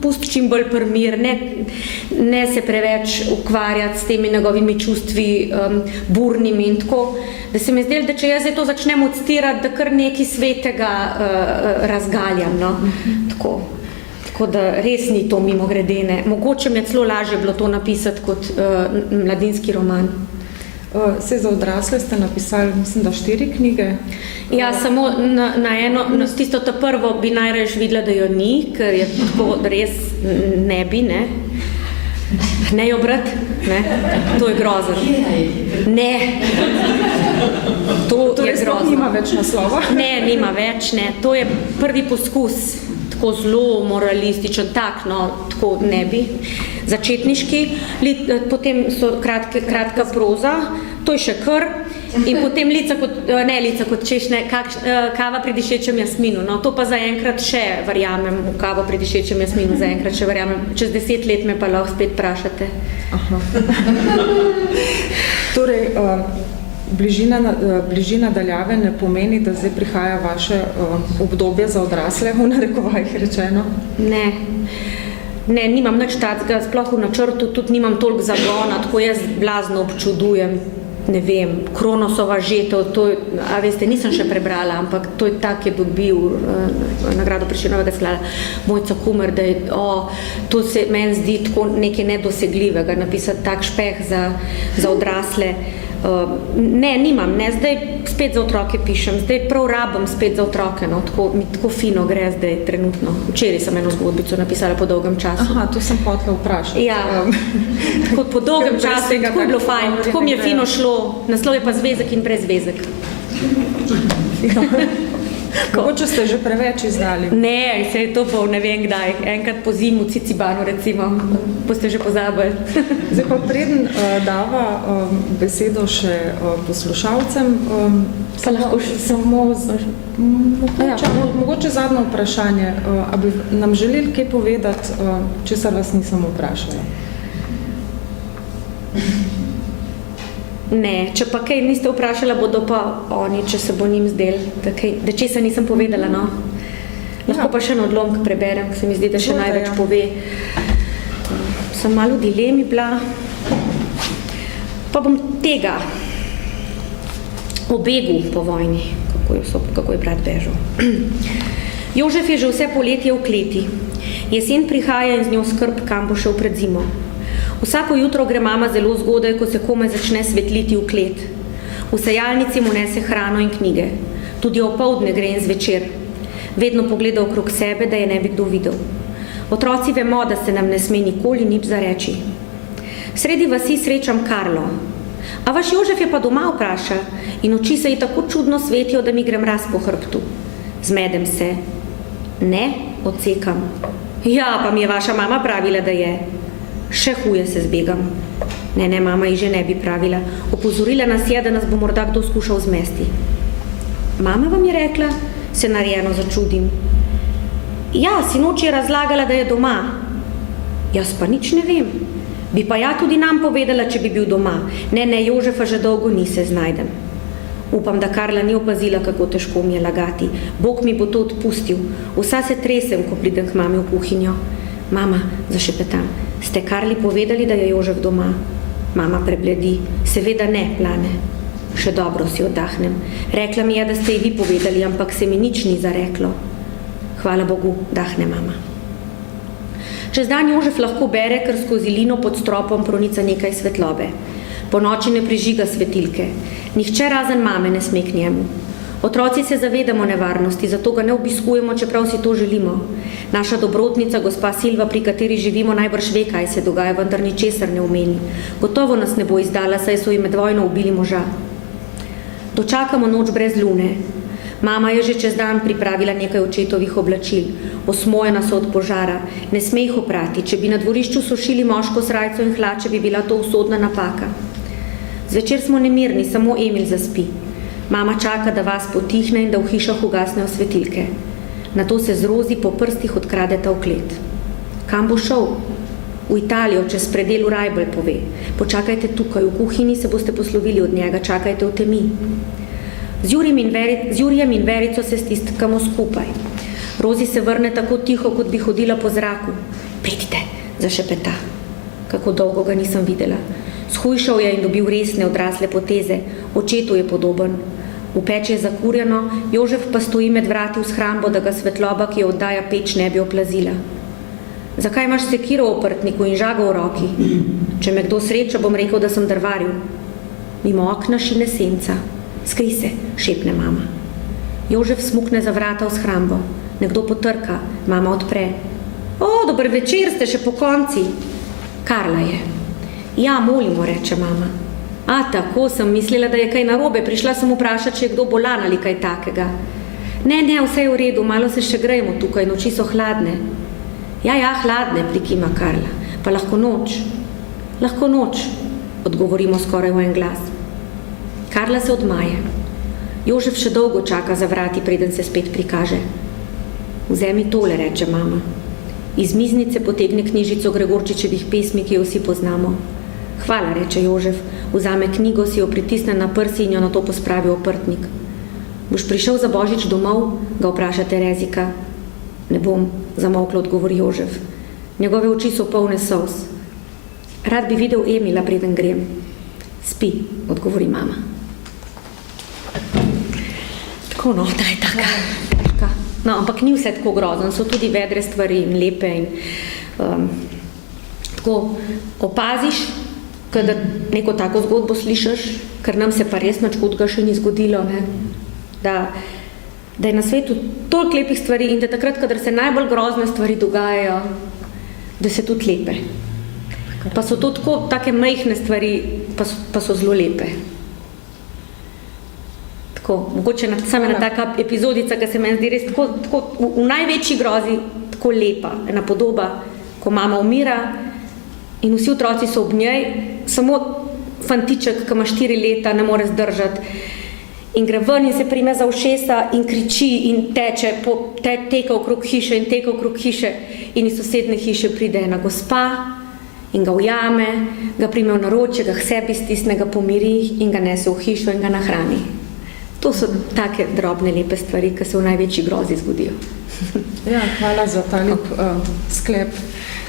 pust čim bolj primir, ne se preveč ukvarjati s temi njegovimi čustvi burnimi in tako, da se mi zdelo, da če jaz to začnem odstirati, da kar nekaj svetega razgaljam, no, tako da res ni to mimogredene. Mogoče mi je celo lažje bilo to napisati kot mladinski roman. Se za odrasle ste napisali, mislim, da 4 knjige. Ja, samo na eno, tisto ta prvo bi najraje videla, da jo ni, ker je tako res ne bi, ne jo brati, to je grozno. Ne, to je grozno. Nima več naslova? Ne, nima več, ne, to je prvi poskus, tako zelo moralističen, tako ne bi, začetniški, potem so kratka proza, to je še kar, in potem lica kot češnje, kava pri dišečem jasminu, no, to pa zaenkrat še verjamem, v kavo pri dišečem jasminu zaenkrat še verjamem, čez 10 let me pa lahko spet vprašate. Aha. Torej, bližina daljave ne pomeni, da zdaj prihaja vaše obdobje za odrasle, v narekovajih rečeno? Ne, nimam nič takega, sploh v načrtu, tudi nimam toliko zagona, tako jaz blazno občudujem, ne vem, Kronosova žetev, a veste, nisem še prebrala, ampak to je tak, je dobil nagrado Prešernovega sklada, Mojca Kumer, da je, to se meni zdi tako nekaj nedosegljivega, napisati tak špeh za odrasle. Ne, nimam, zdaj spet za otroke pišem, zdaj prav rabim spet za otroke, no, mi tako fino gre zdaj trenutno. Včeraj sem eno zgodbico napisala po dolgem času. Aha, to sem hotela vprašati. Ja, tako po dolgem času, tako je bilo fajn, tako mi je fino šlo, naslov je pa Zvezek in brezvezek. Mogoče ste že preveč izdali? Ne, se je to pa ne vem kdaj, enkrat po zimu v Cicibanu recimo, boste že pozabili. Zdaj pa preden dava besedo še poslušalcem, pa lahko še samo mogoče zadnje vprašanje, a bi nam želeli kaj povedati, česar vas nisem vprašala? Ne, če pa kaj niste vprašala, bodo pa oni, če se bo njim zdel, da česa nisem povedala, no. Lahko pa še en odlomk preberem, ker se mi zdi, da še največ pove. Sem malo v dilemi bila, pa bom tega o begu po vojni, kako je brat bežal. Jožef je že vse poletje v kleti. Jesen prihaja in z njo skrb, kam bo šel pred zimo. Vsako jutro gre mama zelo zgodaj, ko se komaj začne svetliti v klet. V sejalnici mu nese hrano in knjige. Tudi opoldne gre in zvečer. Vedno pogleda okrog sebe, da je ne bi kdo videl. Otroci vemo, da se nam ne sme nikoli nič zareči. Sredi vasi srečam Karlo. A vaš Jožef je pa doma, vpraša, in oči se ji tako čudno svetijo, da mi gre mraz po hrbtu. Zmedem se. Ne, odsekam. Ja, pa mi je vaša mama pravila, da je. Še huje se zbegam. Ne, mama ji že ne bi pravila. Opozorila nas je, da nas bo morda kdo skušal zmesti. Mama vam je rekla, se narejeno začudim. Ja, sinoči je razlagala, da je doma. Jaz pa nič ne vem. Bi pa ja tudi nam povedala, če bi bil doma. Ne, Jožefa že dolgo ni, se znajdem. Upam, da Karla ni opazila, kako težko mi je lagati. Bog mi bo to odpustil. Vsa se tresem, ko pridem k mami v kuhinjo. Mama, zašepetam, ste Karli povedali, da je Jožef doma? Mama prebledi. Seveda ne, Plane. Še dobro si oddahnem. Rekla mi je, da ste ji vi povedali, ampak se mi nič ni zareklo. Hvala Bogu, dahne mama. Čez dan Jožef lahko bere, ker skozi lino pod stropom pronica nekaj svetlobe. Po noči ne prižiga svetilke. Nihče razen mame ne sme k njemu. Otroci se zavedamo nevarnosti, zato ga ne obiskujemo, čeprav si to želimo. Naša dobrotnica, gospa Silva, pri kateri živimo, najbrž ve, kaj se dogaja, vendar ničesar ne omeni. Gotovo nas ne bo izdala, saj so ji med vojno ubili moža. Dočakamo noč brez lune. Mama je že čez dan pripravila nekaj očetovih oblačil. Osmojena so od požara. Ne sme jih oprati. Če bi na dvorišču sušili moško srajco in hlače, bi bila to usodna napaka. Zvečer smo nemirni, samo Emil zaspi. Mama čaka, da vas potihne in da v hišah ugasnejo svetilke. Nato se z Rozi po prstih odkradeta v klet. Kam bo šel? V Italijo, čez predel v Rajbel, pove. Počakajte tukaj, v kuhinji se boste poslovili od njega, čakajte v temi. Z Jurijem in Verico se stiskamo skupaj. Rozi se vrne tako tiho, kot bi hodila po zraku. Pridite, zašepeta. Kako dolgo ga nisem videla. Shujšal je in dobil resne odrasle poteze. Očetu je podoben. V peči je zakurjeno, Jožef pa stoji med vrati v shrambo, da ga svetloba, ki jo oddaja peč, ne bi oplazila. Zakaj imaš sekiro v oprtniku in žago v roki? Če me kdo sreča, bom rekel, da sem drvaril. Mimo okna šine senca. Skri se, šepne mama. Jožef smukne za vrata v shrambo. Nekdo potrka, mama odpre. O, dober večer, ste še po konci. Karla je. Ja, molimo, reče mama. A, tako, sem mislila, da je kaj narobe. Prišla sem vprašati, če je kdo bolan ali kaj takega. Ne, vse je v redu, malo se še grejemo tukaj, noči so hladne. Ja, hladne, prikima Karla. Pa lahko noč. Lahko noč, odgovorimo skoraj v en glas. Karla se odmaje. Jožef še dolgo čaka za vrati, preden se spet prikaže. Vzemi tole, reče mama. Iz miznice potegne knjižico Gregorčičevih pesmi, ki jo vsi poznamo. Hvala, reče Jožef. Vzame knjigo, si jo pritisne na prsi in jo nato pospravi v oprtnik. Boš prišel za Božič domov? Ga vpraša Terezika. Ne bom, zamolklo odgovori Jožef. Njegove oči so polne solz. Rad bi videl Emila, preden grem. Spi, odgovori mama. Tako, no, ta je taka. No, ampak ni vse tako grozno, so tudi vedre stvari in lepe in tako opaziš, kada neko tako zgodbo slišiš, ker nam se pa res nič hudega še ni zgodilo, ne? Da je na svetu toliko lepih stvari in da takrat, kadar se najbolj grozne stvari dogajajo, da se tudi lepe. Pa so to tako take majhne stvari, pa so zelo lepe. Tako, mogoče samo ena taka epizodica, ki se meni zdi res tako v največji grozi tako lepa, ena podoba, ko mama umira in vsi otroci so ob njej, samo fantiček, ki ima 4 leta, ne more zdržati in gre ven in se prime za ušesa in kriči in teče, teka okrog hiše in iz sosedne hiše pride ena gospa in ga ujame, ga prime v naročje, ga k sebi stisne, ga pomiri in ga nese v hišo in ga nahrani. To so take drobne, lepe stvari, ki se v največji grozi zgodijo. Ja, hvala za ta lep sklep.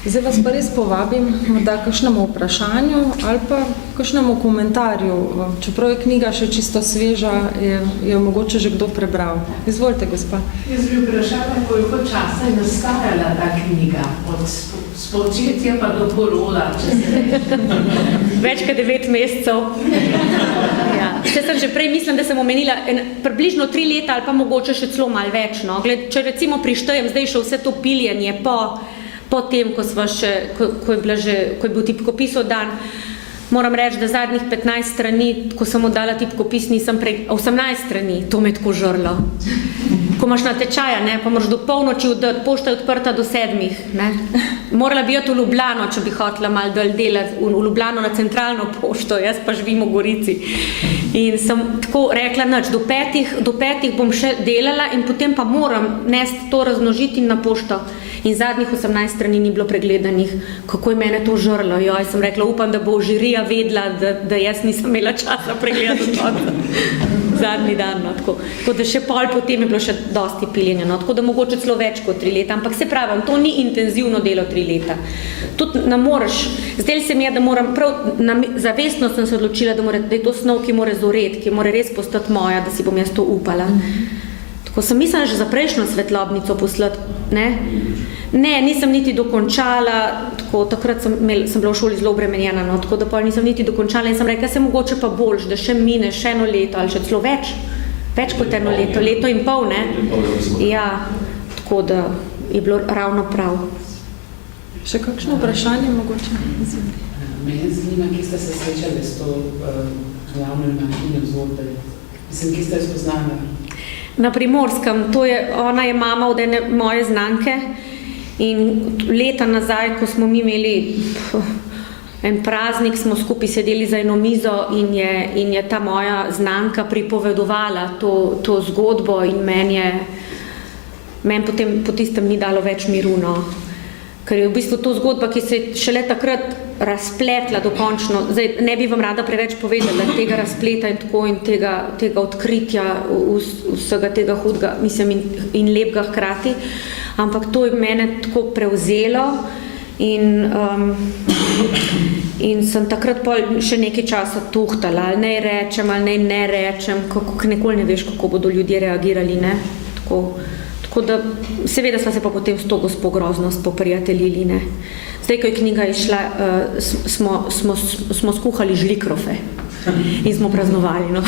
Zdaj vas pa res povabim, da kakšnemu vprašanju ali pa kakšnemu komentarju, čeprav je knjiga še čisto sveža, je mogoče že kdo prebral. Izvolite, gospa. Jaz bi vprašala, koliko časa je nastajala ta knjiga, od spočetja pa do poroda, če se reče. Več kot 9 mesecev. Ja. Če sem že prej mislim, da sem omenila približno 3 leta ali pa mogoče še celo malo več. No. Če recimo prištejem zdaj še vse to piljenje po tem, ko je bil tipkopis oddan, moram reči, da zadnjih 15 strani, ko sem oddala tipkopis, nisem 18 strani, to me tako žrlo. Ko imaš na tečaja, ne, pa moraš do polnoči oddati, pošta je odprta do 7, ne. Morala bi iti v Ljubljano, če bi hotela malo dol delati, v Ljubljano na centralno pošto, jaz pa živim v Gorici. In sem tako rekla, do 5 bom še delala in potem pa moram nesti to razmnožiti na pošto. In zadnjih 18 strani ni bilo pregledanih, kako je mene to žrlo. Joj, sem rekla, upam, da bo žirija vedela, da jaz nisem imela časa pregledati zadnji dan. No, tako da še pol potem je bilo še dosti piljenja. No, tako da mogoče celo več kot 3 leta. Ampak se pravim, to ni intenzivno delo 3 leta. Tudi ne moreš, zdaj se mi je, da moram prav, zavestno sem se odločila, da je to snov, ki mora zoreti, ki mora res postati moja, da si bom jaz to upala. Tako sem mislila že za prejšnjo svetlobnico poslati, ne? Ne, nisem niti dokončala, tako takrat sem bila v šoli zelo obremenjena, no, tako da pa nisem niti dokončala in sem rekla, se mogoče pa boljš, da še mine še 1 leto ali še celo več kot 1 leto, leto in pol, ne? Ja, tako da je bilo ravno prav. Še kakšno vprašanje mogoče? Mene zanima, kje ste se srečali s to glavno imaginjo zgodbe? Mislim, kje ste jo spoznali? Na Primorskem, ona je mama od ene moje znanke in leta nazaj, ko smo mi imeli en praznik, smo skupaj sedeli za eno mizo in je ta moja znanka pripovedovala to zgodbo in meni potem po tistem ni dalo več miru, no. ker je v bistvu to zgodba, ki se je šele takrat razpletla dokončno. Zdaj, ne bi vam rada preveč povedala tega razpleta in tako in tega odkritja vsega tega hudega, mislim, in lepega hkrati, ampak to je mene tako prevzelo in sem takrat pol še nekaj časa tuhtala, ali naj rečem, ali naj ne rečem, kako nikoli ne veš, kako bodo ljudje reagirali, ne, tako da, seveda sva se pa potem s to gospo grozno spoprijateljili, ne. Zdaj, ko je knjiga išla, smo skuhali žlikrofe in smo praznovali, no.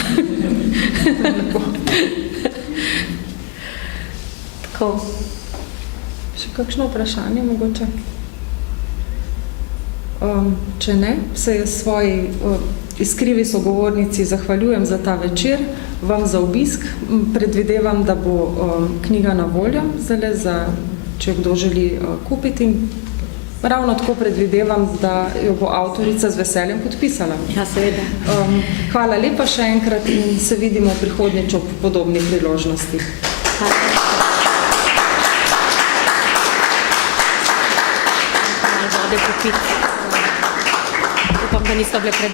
Tako. Še kakšno vprašanje mogoče? Če ne, se jaz svoji iskrivi sogovornici zahvaljujem za ta večer, vam za obisk. Predvidevam, da bo knjiga na voljo, zdaj če kdo želi kupiti. Ravno tako predvidevam, da jo bo avtorica z veseljem podpisala. Ja, seveda. Hvala lepa še enkrat in se vidimo prihodnjič ob podobni priložnosti. Hvala. Malo vode popiti. Upam, da niste bile pred